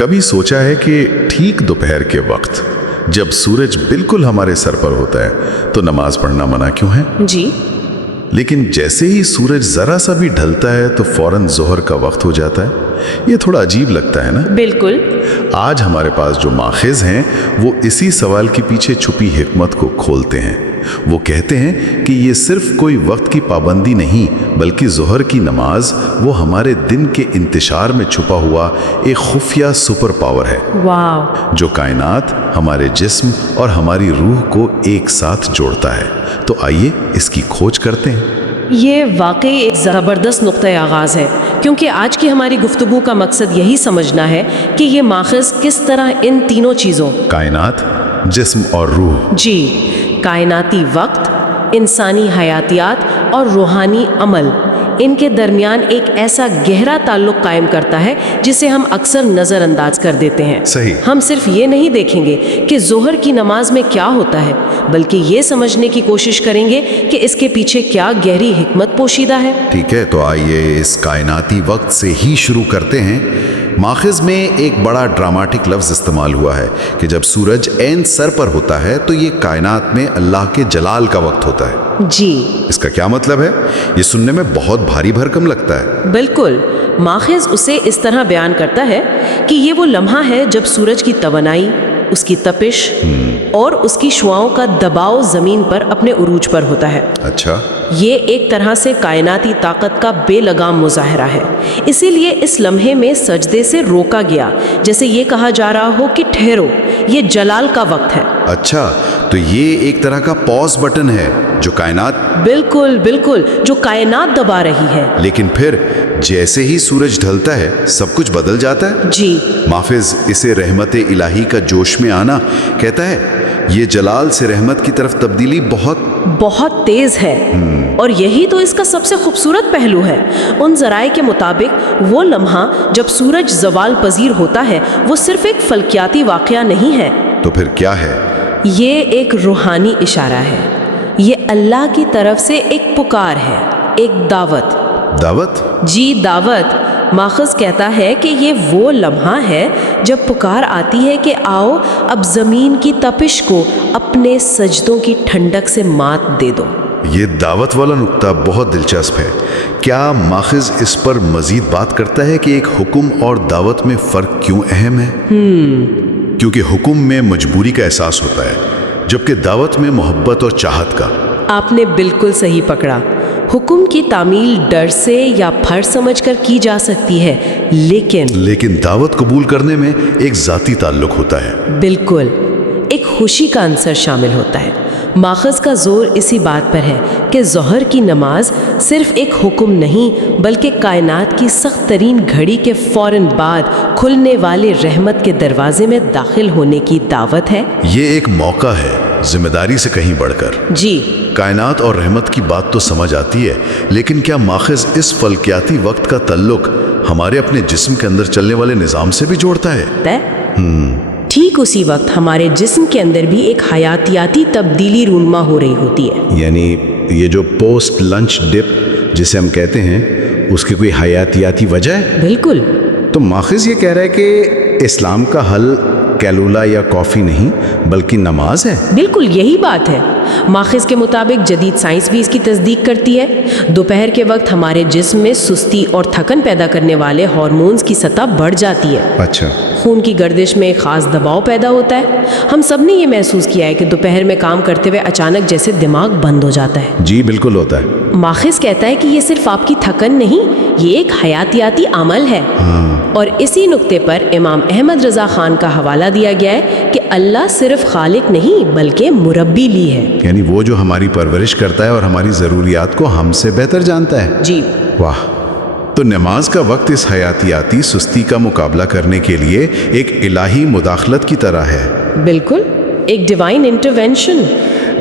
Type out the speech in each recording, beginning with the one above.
कभी सोचा है कि ठीक दोपहर के वक्त जब सूरज बिल्कुल हमारे सर पर होता है तो नमाज पढ़ना मना क्यों है? जी, लेकिन जैसे ही सूरज जरा सा भी ढलता है तो फौरन जोहर का वक्त हो जाता है। ये थोड़ा अजीब लगता है ना? बिल्कुल। आज हमारे पास जो माखिज हैं वो इसी सवाल के पीछे छुपी हिकमत को खोलते हैं। वो कहते हैं कि ये सिर्फ कोई वक्त की पाबंदी नहीं बल्कि जोहर की नमाज वो हमारे दिन के इंतशार में छुपा हुआ एक खुफिया सुपर पावर है, वाह, जो कायनात, हमारे जिस्म और हमारी रूह को एक साथ जोड़ता है। तो आइए इसकी खोज करते हैं। ये वाकई एक ज़बरदस्त नुक्ता आगाज़ है, क्योंकि आज की हमारी गुफ्तगू का मकसद यही समझना है कि ये माखज़ किस तरह इन तीनों चीज़ों, कायनात, जिस्म और रूह, जी, कायनाती वक्त, इंसानी हयातियात और रूहानी अमल, इनके दरमियान एक ऐसा गहरा ताल्लुक कायम करता है जिसे हम अक्सर नज़रअंदाज कर देते हैं। सही। हम सिर्फ ये नहीं देखेंगे कि जोहर की नमाज में क्या होता है, बल्कि ये समझने की कोशिश करेंगे कि इसके पीछे क्या गहरी हिकमत पोशीदा है। ठीक है, तो आइए इस कायनाती वक्त से ही शुरू करते हैं। माखिज में एक बड़ा ड्रामेटिक लफ्ज़ इस्तेमाल हुआ है कि जब सूरज ऐन सर पर होता है तो ये कायनात में अल्लाह के जलाल का वक्त होता है। जी, इसका क्या मतलब है? ये सुनने में बहुत भारी भरकम लगता है। बिल्कुल। माखिज उसे इस तरह बयान करता है कि ये वो लम्हा है जब सूरज की तवनाई, उसकी तपिश और उसकी शुआओं का दबाव ज़मीन पर अपने उरूज पर होता है। अच्छा, ये एक तरह से कायनाती ताकत का बेलगाम मुजाहरा है। इसीलिए इस लम्हे में सजदे से रोका गया, जैसे ये कहा जा रहा हो कि ठहरो, ये जलाल का वक्त है। अच्छा, तो ये एक तरह का पॉज बटन है जो कायनात, बिल्कुल बिल्कुल, जो कायनात दबा रही है। लेकिन फिर जैसे ही सूरज ढलता है सब कुछ बदल जाता है। जी, माफिज इसे रहमत इलाही का जोश में आना कहता है। ये जलाल से रहमत की तरफ तब्दीली बहुत तेज है, और यही तो इसका सबसे खूबसूरत पहलू है। उन ज़राए के मुताबिक वो लम्हा जब सूरज ज़वाल पजीर होता है वो सिर्फ एक फल्कियाती वाक़या नहीं है। तो फिर क्या है? ये एक रूहानी इशारा है। ये अल्लाह की तरफ से एक पुकार है, एक दावत। दावत? जी, दावत। माखज़ कहता है कि ये वो लम्हा है जब पुकार आती है कि आओ अब ज़मीन की तपिश को अपने सजदों की ठंडक से मात दे दो। ये दावत वाला नुक्ता बहुत दिलचस्प है। क्या माखिज इस पर मजीद बात करता है कि एक हुक्म और दावत में फ़र्क क्यों अहम है? क्योंकि हुक्म में मजबूरी का एहसास होता है, जबकि दावत में मोहब्बत और चाहत का। आपने बिल्कुल सही पकड़ा। हुक्म की तामील डर से या फर्ज समझकर की जा सकती है, लेकिन दावत कबूल करने में एक ज़ाती ताल्लुक होता है। बिल्कुल, एक खुशी का अंसर शामिल होता है। माखज़ का जोर इसी बात पर है कि ज़ोहर की नमाज सिर्फ एक हुक्म नहीं बल्कि कायनात की सख्त तरीन घड़ी के फ़ौरन बाद खुलने वाले रहमत के दरवाजे में दाखिल होने की दावत है। ये एक मौका है, जिम्मेदारी से कहीं बढ़कर। जी, कायनात और रहमत की बात तो समझ आती है, लेकिन क्या माखिज इस फल्कियाती वक्त का ताल्लुक हमारे अपने जिस्म के अंदर चलने वाले निज़ाम से भी जोड़ता है? ठीक उसी वक्त हमारे जिस्म के अंदर भी एक हयातियाती तब्दीली रूनमा हो रही होती है। यानी ये जो पोस्ट लंच डिप जिसे हम कहते हैं, उसकी कोई हयातियाती वजह है? बिल्कुल। तो माखिज ये कह रहा है कि इस्लाम का हल कैलूला या कॉफ़ी नहीं बल्कि नमाज है। बिल्कुल यही बात है। माखिज के मुताबिक जदीद साइंस भी इसकी तस्दीक करती है। दोपहर के वक्त हमारे जिस्म में सुस्ती और थकन पैदा करने वाले हार्मोन्स की सतह बढ़ जाती है। अच्छा, खून की गर्दिश में एक ख़ास दबाव पैदा होता है। हम सब ने ये महसूस किया है कि दोपहर में काम करते हुए अचानक जैसे दिमाग बंद हो जाता है। जी बिल्कुल होता है। माखिज कहता है कि ये सिर्फ आपकी थकन नहीं, ये एक हयातियाती अमल है। और इसी नुक्ते पर इमाम अहमद रज़ा ख़ान का हवाला दिया गया है कि अल्लाह सिर्फ खालिक नहीं बल्कि मुरब्बी ली है, यानी वो जो हमारी परवरिश करता है और हमारी ज़रूरियात को हमसे बेहतर जानता है। जी, वाह। तो नमाज का वक्त इस हयातियाती सुस्ती का मुकाबला करने के लिए एक इलाही मुदाखलत की तरह है। बिल्कुल, एक डिवाइन इंटरवेंशन।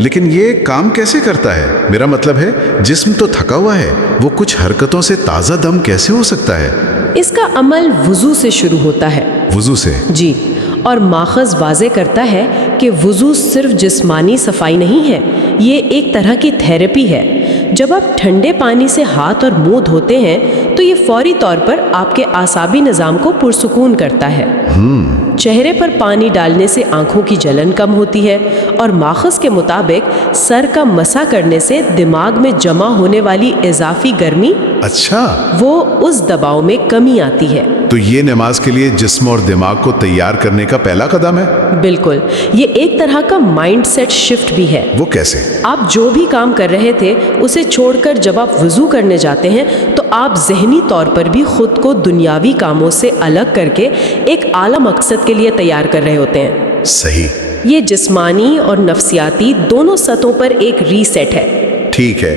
लेकिन ये काम कैसे करता है? मेरा मतलब है जिस्म तो थका हुआ है, वो कुछ हरकतों से ताज़ा दम कैसे हो सकता है? इसका अमल वुज़ू से शुरू होता है। वुज़ू से? जी, और माखज़ वाज़े करता है कि वुज़ू सिर्फ जिस्मानी सफाई नहीं है, ये एक तरह की थेरेपी है। जब आप ठंडे पानी से हाथ और मुंह धोते हैं तो ये फौरी तौर पर आपके आसाबी निज़ाम को पुरसुकून करता है। चेहरे पर पानी डालने से आंखों की जलन कम होती है और माखज़ के मुताबिक सर का मसा करने से दिमाग में जमा होने वाली इजाफी गर्मी अच्छा, वो उस दबाव में कमी आती है। तो ये नमाज के लिए जिस्म और दिमाग को तैयार करने का पहला कदम है। बिल्कुल, ये एक तरह का माइंड सेट शिफ्ट भी है। वो कैसे? आप जो भी काम कर रहे थे उसे छोड़कर जब आप वुज़ू करने जाते हैं तो आप ज़हनी तौर पर भी खुद को दुनियावी कामों से अलग करके एक आला मकसद के लिए तैयार कर रहे होते हैं। सही। ये जिस्मानी और नफ्सियाती दोनों सतहों पर एक रीसेट है। ठीक है,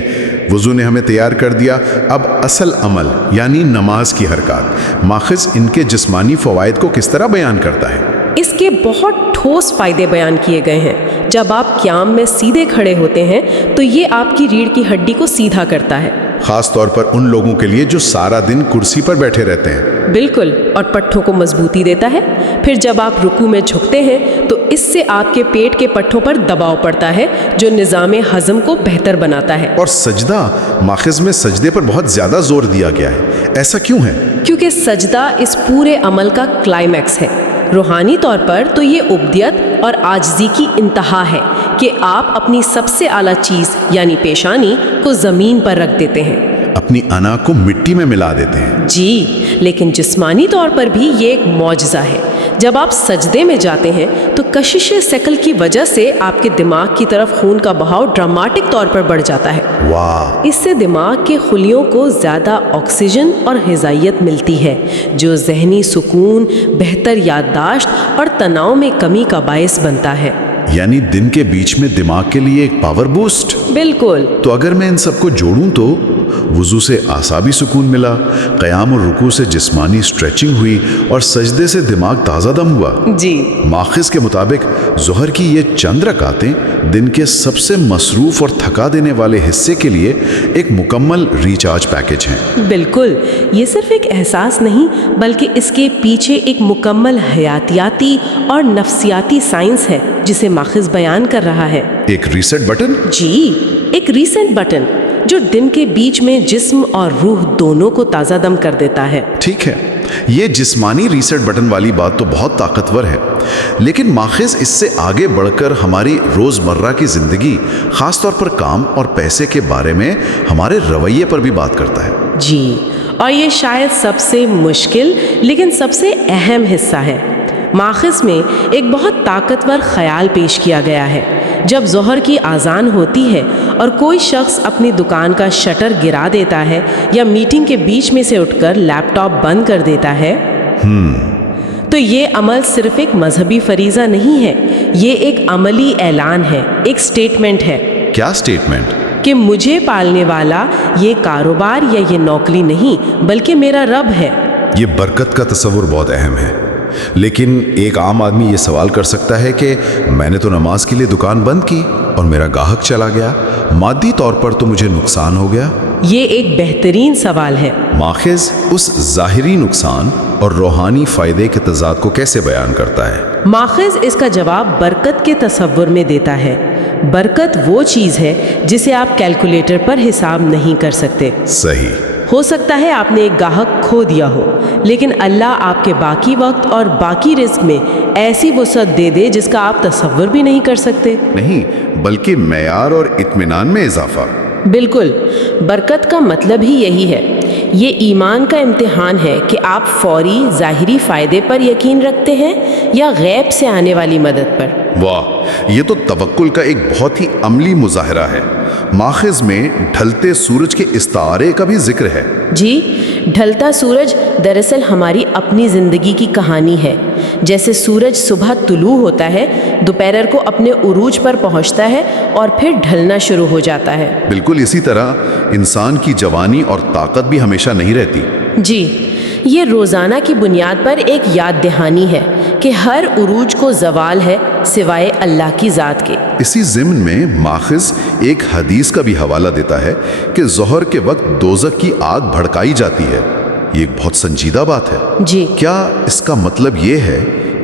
वुज़ू ने हमें तैयार कर दिया। अब असल अमल यानी नमाज की हरकत, माखज़ इनके जिस्मानी फ़वाइद को किस तरह बयान करता है? इसके बहुत ठोस फायदे बयान किए गए हैं। जब आप क़याम में सीधे खड़े होते हैं तो ये आपकी रीढ़ की हड्डी को सीधा करता है, खास तौर पर उन लोगों के लिए जो सारा दिन कुर्सी पर बैठे रहते हैं। बिल्कुल, और पट्ठों को मजबूती देता है। फिर जब आप रुकू में झुकते हैं तो इससे आपके पेट के पट्ठों पर दबाव पड़ता है जो निज़ाम हज़म को बेहतर बनाता है। और सजदा, माखज़ में सजदे पर बहुत ज़्यादा जोर दिया गया है, ऐसा क्यों है? क्योंकि सजदा इस पूरे अमल का क्लाइमैक्स है। रूहानी तौर पर तो ये उब्दियत और आजिज़ी की इंतहा है कि आप अपनी सबसे आला चीज़ यानी पेशानी को ज़मीन पर रख देते हैं, अपनी अना को मिट्टी में मिला देते हैं। जी, लेकिन जिस्मानी तौर पर भी ये एक मौजज़ा है। जब आप सजदे में जाते हैं तो कशिश सकल की वजह से आपके दिमाग की तरफ खून का बहाव ड्रामेटिक तौर पर बढ़ जाता है। वाह! इससे दिमाग के खुलियों को ज़्यादा ऑक्सीजन और हिदायत मिलती है जो ज़हनी सुकून, बेहतर याददाश्त और तनाव में कमी का बायस बनता है। यानी दिन के बीच में दिमाग के लिए एक पावर बूस्ट। बिल्कुल। तो अगर मैं इन सबको जोड़ूं तो वुज़ू से आसाबी सुकून मिला, क़याम और रुकू से जिस्मानी स्ट्रेचिंग हुई और सजदे से दिमाग ताज़ा दम हुआ। जी। माखज़ के मुताबिक ज़ोहर की ये चंद रकातें दिन के सबसे मसरूफ़ और थका देने वाले हिस्से के लिए एक मुकम्मल रिचार्ज पैकेज हैं। बिल्कुल, ये सिर्फ एक एहसास नहीं बल्कि इसके पीछे एक मुकम्मल हयातियाती और नफ्सियाती साइंस है जिसे माखज़ बयान कर रहा है। एक रीसेट बटन? जी, एक रीसेट बटन जो दिन के बीच में जिस्म और रूह दोनों को ताज़ा दम कर देता है। ठीक है, ये जिस्मानी रीसेट बटन वाली बात तो बहुत ताकतवर है, लेकिन माखज़ इससे आगे बढ़कर हमारी रोज़मर्रा की ज़िंदगी, ख़ास तौर पर काम और पैसे के बारे में हमारे रवैये पर भी बात करता है। जी, और ये शायद सबसे मुश्किल लेकिन सबसे अहम हिस्सा है। माखज़ में एक बहुत ताकतवर ख्याल पेश किया गया है। जब ज़ोहर की आज़ान होती है और कोई शख्स अपनी दुकान का शटर गिरा देता है या मीटिंग के बीच में से उठकर लैपटॉप बंद कर देता है, तो ये अमल सिर्फ एक मजहबी फरीज़ा नहीं है, ये एक अमली ऐलान है, एक स्टेटमेंट है। क्या स्टेटमेंट? कि मुझे पालने वाला ये कारोबार या ये नौकरी नहीं बल्कि मेरा रब है। ये बरकत का तस्वुर बहुत अहम है, लेकिन एक आम आदमी ये सवाल कर सकता है कि मैंने तो नमाज के लिए दुकान बंद की और मेरा गाहक चला गया, मादी तौर पर तो मुझे नुकसान हो गया। ये एक बेहतरीन सवाल है। माखज़ उस ज़ाहिरी नुकसान और रूहानी फ़ायदे के तज़ाद को कैसे बयान करता है? माखज़ इसका जवाब बरकत के तस्वुर में देता है। बरकत वो चीज़ है जिसे आप कैलकुलेटर पर हिसाब नहीं कर सकते। सही। हो सकता है आपने एक गाहक खो दिया हो, लेकिन अल्लाह आपके बाकी वक्त और बाकी रिस्क में ऐसी वसअत दे दे जिसका आप तसव्वुर भी नहीं कर सकते। नहीं, बल्कि मेयार और इत्मीनान में इजाफा। बिल्कुल, बरकत का मतलब ही यही है। ये ईमान का इम्तिहान है कि आप फौरी ज़ाहिरी फ़ायदे पर यकीन रखते हैं या गैब से आने वाली मदद पर। वाह, ये तो तवक्कुल का एक बहुत ही अमली मुजाहरा है। माखज़ में ढलते सूरज के इस्तारे का भी जिक्र है। जी, ढलता सूरज दरअसल हमारी अपनी ज़िंदगी की कहानी है। जैसे सूरज सुबह तुलू होता है, दोपहर को अपने उरूज पर पहुंचता है और फिर ढलना शुरू हो जाता है। बिल्कुल इसी तरह इंसान की जवानी और ताकत भी हमेशा नहीं रहती। जी, ये रोज़ाना की बुनियाद पर एक याद दहानी है कि हर उरूज को ज़वाल है सिवाय अल्लाह की ज़ात के। इसी ज़िम्न में माखज़ एक हदीस का भी हवाला देता है कि ज़ोहर के वक्त दोज़ख की आग भड़काई जाती है। ये एक बहुत संजीदा बात है। जी। क्या इसका मतलब ये है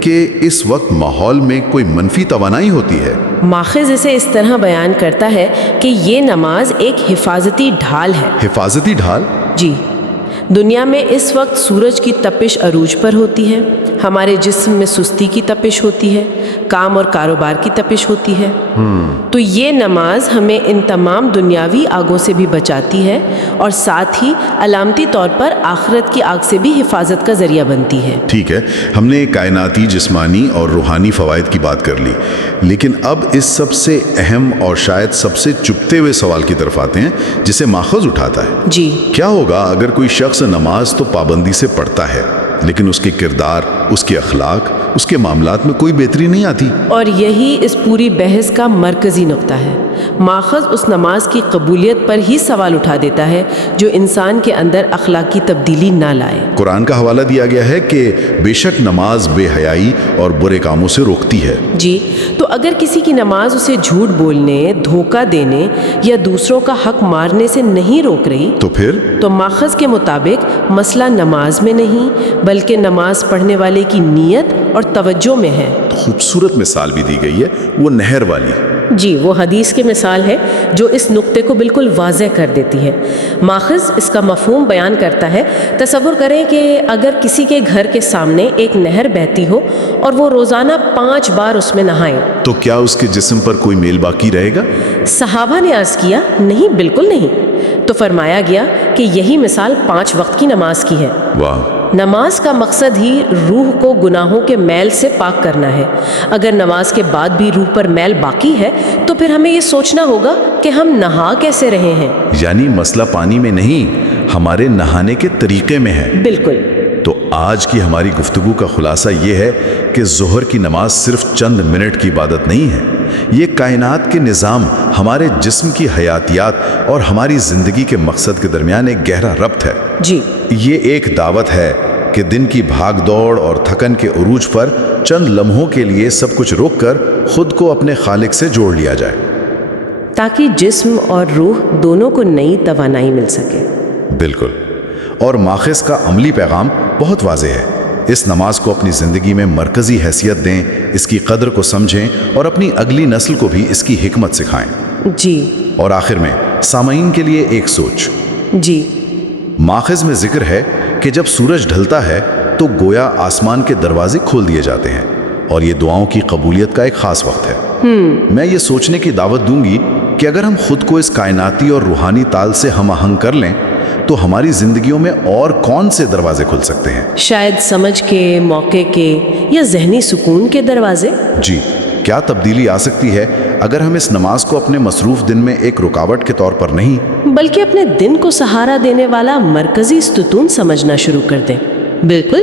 کہ اس وقت ماحول میں کوئی منفی توانائی ہوتی ہے؟ ماخذ اسے اس طرح بیان کرتا ہے کہ یہ نماز ایک حفاظتی ڈھال ہے۔ حفاظتی ڈھال؟ جی، دنیا میں اس وقت سورج کی تپش عروج پر ہوتی ہے، ہمارے جسم میں سستی کی تپش ہوتی ہے، کام اور کاروبار کی تپش ہوتی ہے۔ تو یہ نماز ہمیں ان تمام دنیاوی آگوں سے بھی بچاتی ہے اور ساتھ ہی علامتی طور پر آخرت کی آگ سے بھی حفاظت کا ذریعہ بنتی ہے۔ ٹھیک ہے، ہم نے کائناتی، جسمانی اور روحانی فوائد کی بات کر لی، لیکن اب اس سب سے اہم اور شاید سب سے چبھتے ہوئے سوال کی طرف آتے ہیں جسے ماخذ اٹھاتا ہے۔ جی، کیا ہوگا اگر کوئی شخص نماز تو پابندی سے پڑھتا ہے لیکن اس کے کردار، اس کے اخلاق، اس کے معاملات میں کوئی بہتری نہیں آتی؟ اور یہی اس پوری بحث کا مرکزی نقطہ ہے۔ ماخذ اس نماز کی قبولیت پر ہی سوال اٹھا دیتا ہے جو انسان کے اندر اخلاقی تبدیلی نہ لائے۔ قرآن کا حوالہ دیا گیا ہے کہ بے شک نماز بے حیائی اور برے کاموں سے روکتی ہے۔ جی، تو اگر کسی کی نماز اسے جھوٹ بولنے، دھوکہ دینے یا دوسروں کا حق مارنے سے نہیں روک رہی تو ماخذ کے مطابق مسئلہ نماز میں نہیں بلکہ نماز پڑھنے والے کی نیت اور توجہ میں ہے۔ خوبصورت مثال بھی دی گئی ہے، وہ نہر والی۔ جی، وہ حدیث کی مثال ہے جو اس نقطے کو بالکل واضح کر دیتی ہے۔ ماخذ اس کا مفہوم بیان کرتا ہے۔ تصور کریں کہ اگر کسی کے گھر کے سامنے ایک نہر بہتی ہو اور وہ روزانہ 5 بار اس میں نہائیں تو کیا اس کے جسم پر کوئی میل باقی رہے گا؟ صحابہ نے عرض کیا، نہیں، بالکل نہیں۔ تو فرمایا گیا کہ یہی مثال 5 وقت کی نماز کی ہے۔ واہ! نماز کا مقصد ہی روح کو گناہوں کے میل سے پاک کرنا ہے۔ اگر نماز کے بعد بھی روح پر میل باقی ہے تو پھر ہمیں یہ سوچنا ہوگا کہ ہم نہا کیسے رہے ہیں۔ یعنی مسئلہ پانی میں نہیں، ہمارے نہانے کے طریقے میں ہے۔ بالکل۔ تو آج کی ہماری گفتگو کا خلاصہ یہ ہے کہ ظہر کی نماز صرف چند منٹ کی عبادت نہیں ہے، یہ کائنات کے نظام، ہمارے جسم کی حیاتیات اور ہماری زندگی کے مقصد کے درمیان ایک گہرا ربط ہے۔ جی، یہ ایک دعوت ہے کہ دن کی بھاگ دوڑ اور تھکن کے عروج پر چند لمحوں کے لیے سب کچھ روک کر خود کو اپنے خالق سے جوڑ لیا جائے، تاکہ جسم اور روح دونوں کو نئی توانائی مل سکے۔ بالکل۔ اور ماخذ کا عملی پیغام بہت واضح ہے۔ اس نماز کو اپنی زندگی میں مرکزی حیثیت دیں، اس کی قدر کو سمجھیں اور اپنی اگلی نسل کو بھی اس کی حکمت سکھائیں۔ جی۔ اور آخر میں سامعین کے لیے ایک سوچ۔ جی۔ ماخذ میں ذکر ہے کہ جب سورج ڈھلتا ہے تو گویا آسمان کے دروازے کھول دیے جاتے ہیں اور یہ دعاؤں کی قبولیت کا ایک خاص وقت ہے۔ میں یہ سوچنے کی دعوت دوں گی کہ اگر ہم خود کو اس کائناتی اور روحانی تال سے ہم آہنگ کر لیں تو ہماری زندگیوں میں اور کون سے دروازے کھل سکتے ہیں؟ شاید سمجھ کے، موقع کے یا ذہنی سکون کے دروازے۔ جی، کیا تبدیلی آ سکتی ہے اگر ہم اس نماز کو اپنے مصروف دن میں ایک رکاوٹ کے طور پر نہیں بلکہ اپنے دن کو سہارا دینے والا مرکزی ستون سمجھنا شروع کر دیں۔ بالکل۔